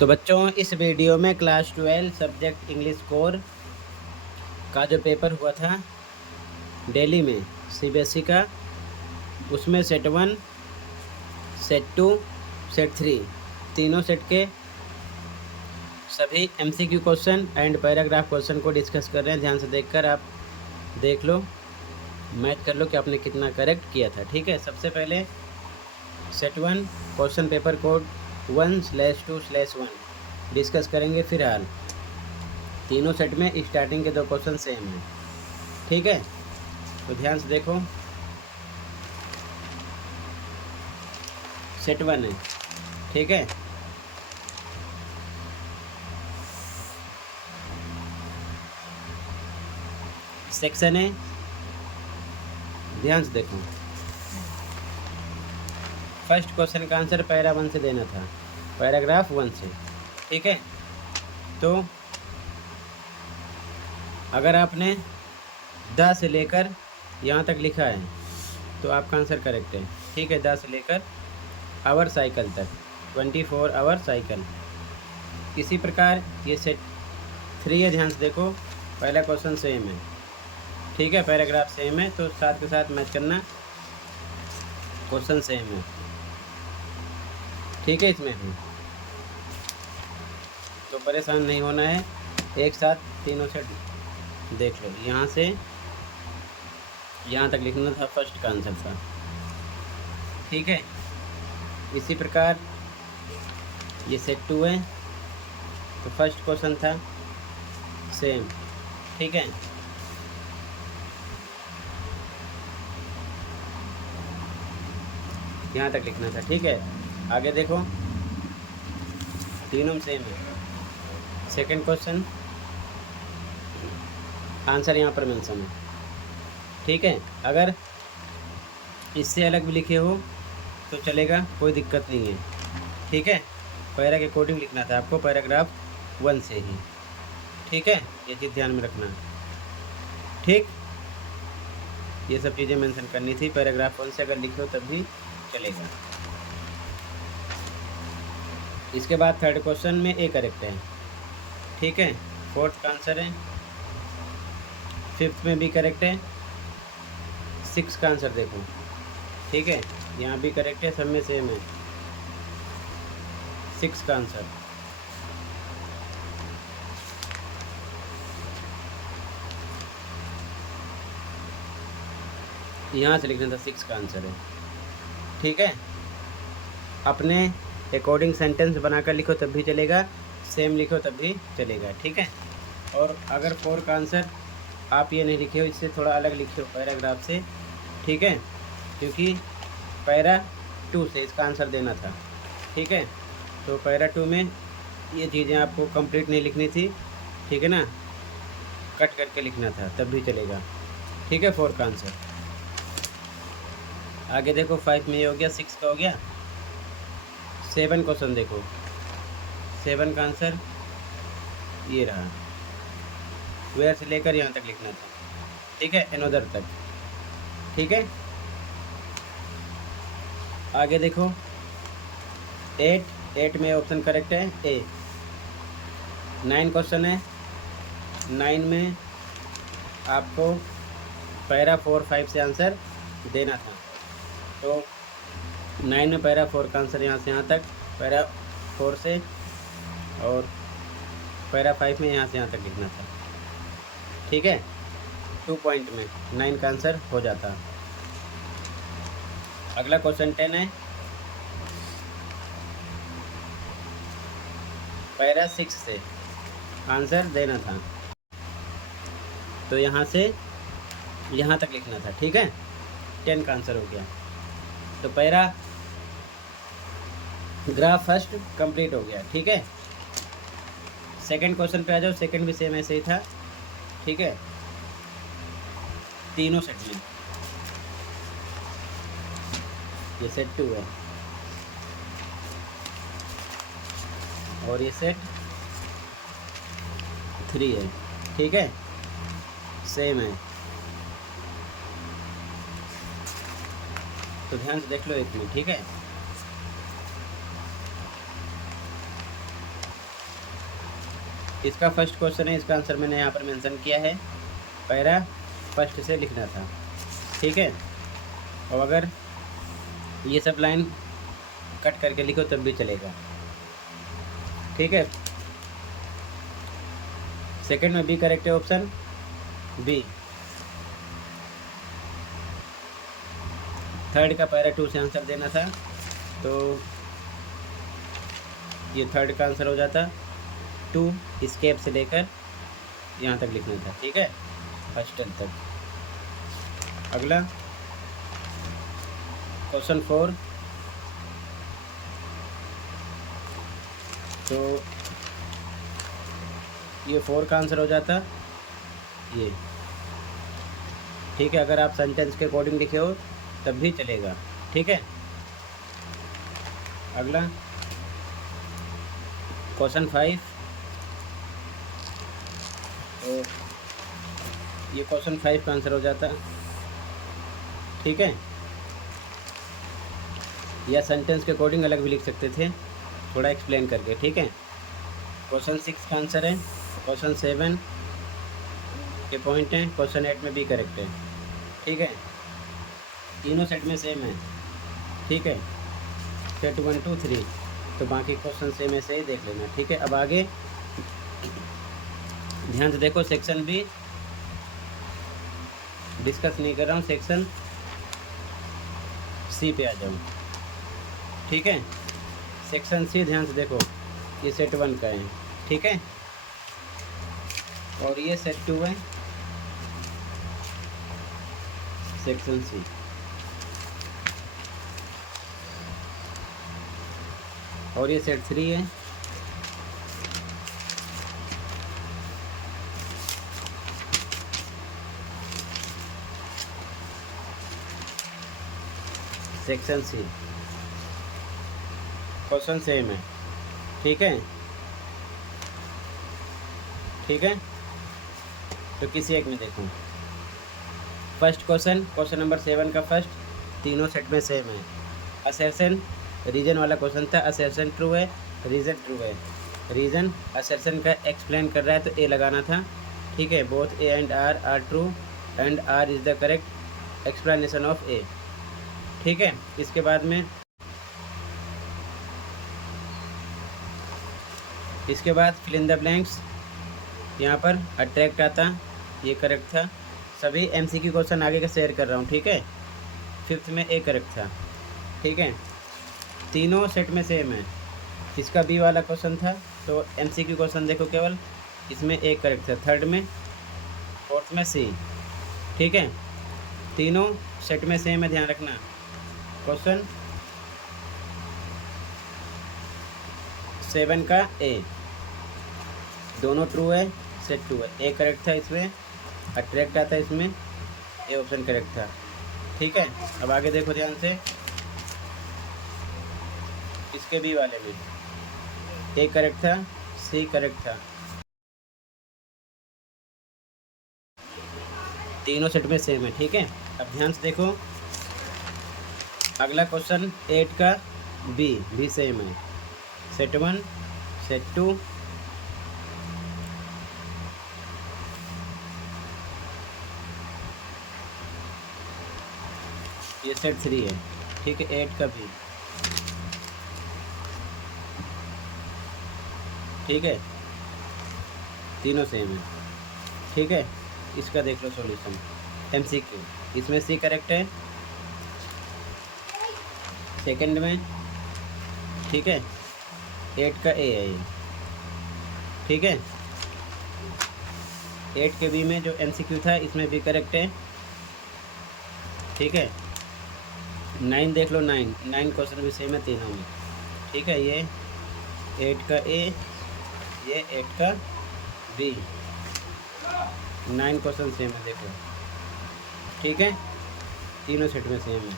तो बच्चों, इस वीडियो में क्लास 12 सब्जेक्ट इंग्लिश कोर का जो पेपर हुआ था दिल्ली में सीबीएसई का, उसमें सेट 1, सेट 2, सेट 3 तीनों सेट के सभी MCQ question and paragraph question को डिस्कस कर रहे हैं। ध्यान से देखकर आप देख लो, मैच कर लो कि आपने कितना करेक्ट किया था। ठीक है, सबसे पहले set 1 question paper code 1/2/1 discuss करेंगे। फिलहाल तीनों सेट में स्टार्टिंग के 2 क्वेश्चन सेम हैं। ठीक है, तो ध्यान से देखो। सेट 1 है, ठीक है। सेक्शन है, ध्यान से देखो। फर्स्ट क्वेश्चन का आंसर पैरा 1 से देना था, पैराग्राफ 1 से। ठीक है, तो अगर आपने द से लेकर यहाँ तक लिखा है तो आपका आंसर करेक्ट है। ठीक है, द से लेकर आवर साइकिल तक, 24 आवर साइकिल। इसी प्रकार ये सेट 3 है, ध्यान से देखो। पहला क्वेश्चन सेम है, ठीक है, पैराग्राफ सेम है, तो साथ के साथ मैच करना, क्वेश्चन सेम है। ठीक है, इसमें तो परेशान नहीं होना है, एक साथ तीनों सेट देख लो। यहाँ से यहाँ तक लिखना था, फर्स्ट का आंसर था। ठीक है, इसी प्रकार ये सेट 2 है, तो फर्स्ट क्वेश्चन था सेम। ठीक है, यहाँ तक लिखना था। ठीक है, आगे देखो, तीनों सेम है। सेकंड क्वेश्चन आंसर यहाँ पर मेंशन है। ठीक है, अगर इससे अलग भी लिखे हो तो चलेगा, कोई दिक्कत नहीं है। ठीक है, पैरा के अकॉर्डिंग लिखना था आपको, पैराग्राफ 1 से ही। ठीक है, ये चीज़ ध्यान में रखना। ठीक, ये सब चीज़ें मेंशन करनी थी। पैराग्राफ 1 से अगर लिखे हो तब भी चलेगा। इसके बाद थर्ड क्वेश्चन में ए करेक्ट है। ठीक है, फोर्थ का आंसर है, फिफ्थ में भी करेक्ट है, सिक्स का आंसर देखो। ठीक है, यहाँ भी करेक्ट है, सब में सेम है, सिक्स का आंसर। यहाँ से लिखना था, सिक्स का आंसर है। ठीक है, अपने अकॉर्डिंग सेंटेंस बनाकर लिखो तब भी चलेगा, सेम लिखो तब भी चलेगा। ठीक है, और अगर 4 का आंसर आप ये नहीं लिखे हो, इससे थोड़ा अलग लिखे हो पैराग्राफ से। ठीक है, क्योंकि पैरा 2 से इसका आंसर देना था। ठीक है, तो पैरा 2 में ये चीज़ें आपको कंप्लीट नहीं लिखनी थी। ठीक है ना, कट करके लिखना था, तब भी चलेगा। ठीक है, 4 का आंसर। आगे देखो, 5 में ये हो गया, 6 का हो गया। 7 क्वेश्चन देखो, 7 का आंसर ये रहा, वेयर से लेकर यहाँ तक लिखना था। ठीक है, एनोदर तक। ठीक है, आगे देखो, 8 में ऑप्शन करेक्ट है, ए। 9 क्वेश्चन है, 9 में आपको पैरा 4, 5 से आंसर देना था। तो 9 में पैरा 4 का आंसर यहाँ से यहाँ तक, पैरा 4 से, और पैरा 5 में यहाँ से यहाँ तक लिखना था। ठीक है, 2 पॉइंट में 9 का आंसर हो जाता। अगला क्वेश्चन 10 है, पैरा 6 से आंसर देना था, तो यहाँ से यहाँ तक लिखना था। ठीक है, 10 का आंसर हो गया। तो पैरा ग्राफ फर्स्ट कंप्लीट हो गया। ठीक है, सेकंड क्वेश्चन पे आ जाओ। सेकंड भी सेम ऐसे ही था। ठीक है, तीनों सेट में, ये सेट 2 है और ये सेट 3 है। ठीक है, सेम है, तो ध्यान से देख लो एक मिनट। ठीक है, इसका फर्स्ट क्वेश्चन है, इसका आंसर मैंने यहाँ पर मेंशन किया है, पैरा फर्स्ट से लिखना था, ठीक है। और अगर ये सब लाइन कट करके लिखो तब भी चलेगा, ठीक है। सेकंड में बी करेक्ट है, ऑप्शन बी। थर्ड का पैरा 2 से आंसर देना था, तो ये थर्ड का आंसर हो जाता। 2 स्केप से लेकर यहाँ तक लिखना था, ठीक है, फर्स्ट टर्न तक। अगला क्वेश्चन 4, तो ये 4 का आंसर हो जाता ये, ठीक है। अगर आप सेंटेंस के अकॉर्डिंग लिखे हो तब भी चलेगा, ठीक है। अगला क्वेश्चन 5, तो ये क्वेश्चन 5 का आंसर हो जाता, ठीक है। या सेंटेंस के अकॉर्डिंग अलग भी लिख सकते थे, थोड़ा एक्सप्लेन करके, ठीक है। क्वेश्चन 6 का आंसर है, क्वेश्चन 7 के पॉइंट हैं, क्वेश्चन 8 में भी करेक्ट है, ठीक है। तीनों सेट में सेम है, ठीक है, सेट 1 2 3, तो बाकी क्वेश्चन सेम है, से ही देख लेना, ठीक है। अब आगे ध्यान से देखो, सेक्शन बी डिस्कस नहीं कर रहा हूँ, सेक्शन सी पे आ जाऊँ, ठीक है। सेक्शन सी ध्यान से देखो, ये सेट 1 का है, ठीक है, और ये सेट 2 है, सेक्शन सी। और ये सेट 3 है, सेक्शन सी। क्वेश्चन सेम है, ठीक है, ठीक है। तो किसी एक में देखो, फर्स्ट क्वेश्चन, क्वेश्चन नंबर 7 का फर्स्ट, तीनों सेट में सेम है। असर्शन रीजन वाला क्वेश्चन था, असर्शन ट्रू है, रीजन ट्रू है। रीजन असर्शन का एक्सप्लेन कर रहा है, तो ए लगाना था, ठीक है। Both A and R true and R is the correct explanation of A, ठीक है। इसके बाद में इसके बाद फिल इन द ब्लैंक्स, यहाँ पर अट्रैक्ट आता, ये करेक्ट था। सभी एमसीक्यू क्वेश्चन आगे का शेयर कर रहा हूँ, ठीक है। 5th में ए करेक्ट था, ठीक है। तीनों सेट में सेम है। इसका बी वाला क्वेश्चन था, तो एमसीक्यू क्वेश्चन देखो केवल, इसमें ए करेक्ट था, थर्ड में, फोर्थ में सी, ठीक है। तीनों सेट में सेम है, ध्यान रखना। क्वेश्चन 7 का ए, दोनों ट्रू है, सेट 2 है, ए करेक्ट था, इसमें अट्रैक्ट आता है, इसमें ए ऑप्शन करेक्ट था, ठीक है। अब आगे देखो ध्यान से, इसके बी वाले में ए करेक्ट था, सी करेक्ट था, तीनों सेट में सेम है, ठीक है। अब ध्यान से देखो, अगला क्वेश्चन 8 का बी भी सेम है, सेट 1 सेट 2, ये सेट 3 है, ठीक है। 8 का भी, ठीक है, तीनों सेम है, ठीक है। इसका देख लो सॉल्यूशन, एमसीक्यू, इसमें सी करेक्ट है, सेकंड में, ठीक है। 8 का ए है ये, ठीक है। 8 के बी में जो एमसीक्यू था, इसमें भी करेक्ट है, ठीक है। 9 देख लो, 9 क्वेश्चन भी सेम है तीनों में, ठीक है। ये 8 का ए, ये 8 का बी, 9 क्वेश्चन सेम है, देखो, ठीक है, तीनों सेट में सेम है,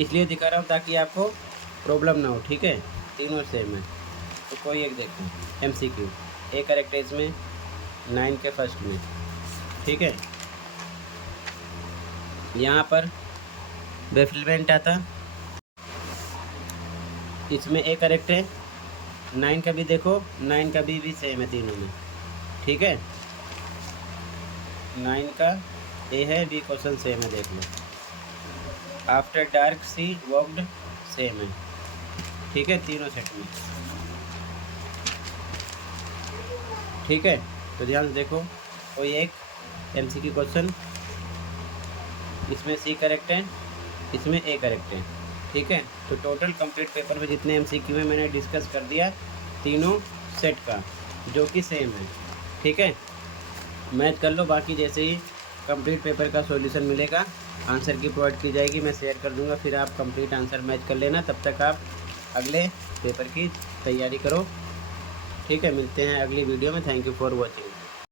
इसलिए दिखा रहा हूँ ताकि आपको प्रॉब्लम ना हो, ठीक है। तीनों सेम है, तो कोई एक देखो, एमसीक्यू ए करेक्ट है इसमें, 9 के फर्स्ट में, ठीक है। यहाँ पर बेफिलमेंट आता, इसमें ए करेक्ट है, 9 का भी देखो, 9 का भी सेम है तीनों में, ठीक है। 9 का ए है, बी क्वेश्चन सेम है, देख लो। आफ्टर डार्क सी वॉकड सेम है, ठीक है, तीनों सेट में, ठीक है। तो ध्यान से देखो, कोई एक एमसीक्यू क्वेश्चन, इसमें सी करेक्ट है, इसमें ए करेक्ट है, ठीक है। तो टोटल कंप्लीट पेपर में जितने एमसीक्यू है मैंने डिस्कस कर दिया तीनों सेट का, जो कि सेम है, ठीक है। मैच कर लो, बाकी जैसे ही कंप्लीट पेपर का सॉल्यूशन मिलेगा, आंसर की प्रोवाइड की जाएगी, मैं शेयर कर दूंगा, फिर आप कंप्लीट आंसर मैच कर लेना। तब तक आप अगले पेपर की तैयारी करो, ठीक है। मिलते हैं अगली वीडियो में। Thank you for watching.